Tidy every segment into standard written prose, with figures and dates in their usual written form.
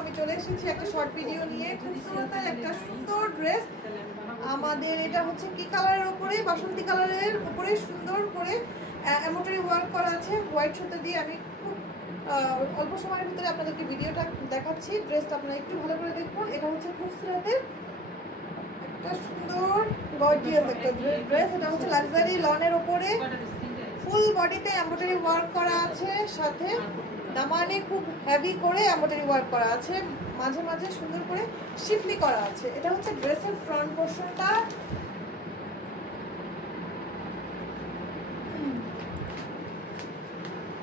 আমি চলে এসেছি একটা শর্ট ভিডিও নিয়ে। খুব সুন্দর একটা সুন্দর ড্রেস। আমাদের এটা হচ্ছে কি কালারের উপরে, বাসন্তী কালারের উপরে সুন্দর করে এমব্রয়ডারি ওয়ার্ক করা আছে হোয়াইট সুতো দিয়ে। আমি খুব অল্প সময়ের ভিতরে আপনাদেরকে ভিডিওটা দেখাচ্ছি। ড্রেসটা আপনারা একটু ভালো করে দেখুন। এটা হচ্ছে খুবসুরতের একটা সুন্দর গর্জিয়াস একটা ড্রেস। এটা হচ্ছে লাক্সারি লনের উপরে ফুল বডিতে এমব্রয়ডারি ওয়ার্ক করা আছে, সাথে দামানে খুব হেভি করে এমব্রয়ডারি ওয়ার্ক করা আছে, মাঝে মাঝে সুন্দর করে শিফলি করা আছে। এটা হচ্ছে ড্রেসের ফ্রন্ট পোর্শনটা।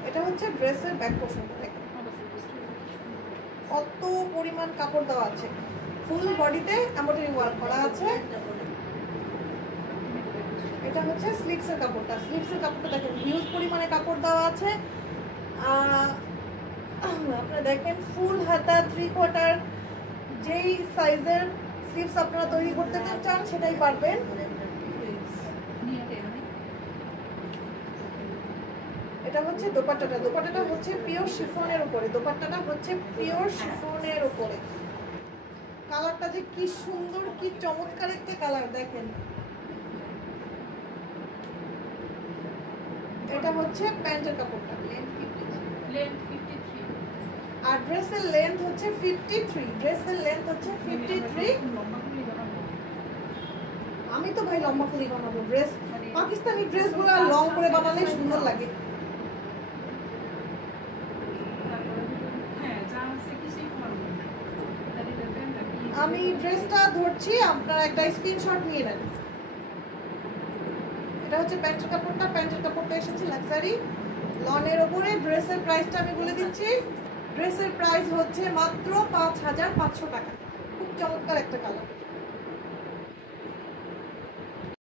এটা হচ্ছে ড্রেসের ব্যাক পোর্শনটা। দেখেন কত পরিমাণ কাপড় দেওয়া আছে, ফুল বডিতে এমব্রয়ডারি ওয়ার্ক করা আছে। এটা হচ্ছে স্লিভসের কাপড়টা। স্লিভসের কাপড়টা দেখেন হিউজ পরিমাণে কাপড় দেওয়া আছে। আপনারা দেখেন ফুল হাতা 3/4 যেই সাইজের স্লিভস আপনারা তৈরি করতে চান সেটাই পারবেন। এটা হচ্ছে দোপাট্টাটা। দোপাট্টাটা হচ্ছে পিওর শিফনের উপরে। দোপাট্টাটা হচ্ছে পিওর শিফনের উপরে। কালারটা যে কি সুন্দর, কি চমৎকার একটা কালার দেখেন। এটা হচ্ছে প্যান্টের কাপড়টা, আর ড্রেসের লেন্থ হচ্ছে 53। ড্রেসের লেন্থ হচ্ছে 53। আমি তো ভাই লম্বা করে বানাবো ড্রেস। পাকিস্তানি ড্রেসগুলো লং করে বানালে সুন্দর লাগে। আমি ড্রেসটা ধরছি, আপনারা একটা স্ক্রিনশট নিয়ে নেন। এটা হচ্ছে প্যান্টের কাপড়টা। প্যান্টের কাপড়টা এসেছে লাক্সারি লনের উপরে। ড্রেসের প্রাইসটা আমি বলে দিচ্ছি। ড্রেসের প্রাইস হচ্ছে মাত্র 5500 টাকা। খুব চমৎকার একটা কালার।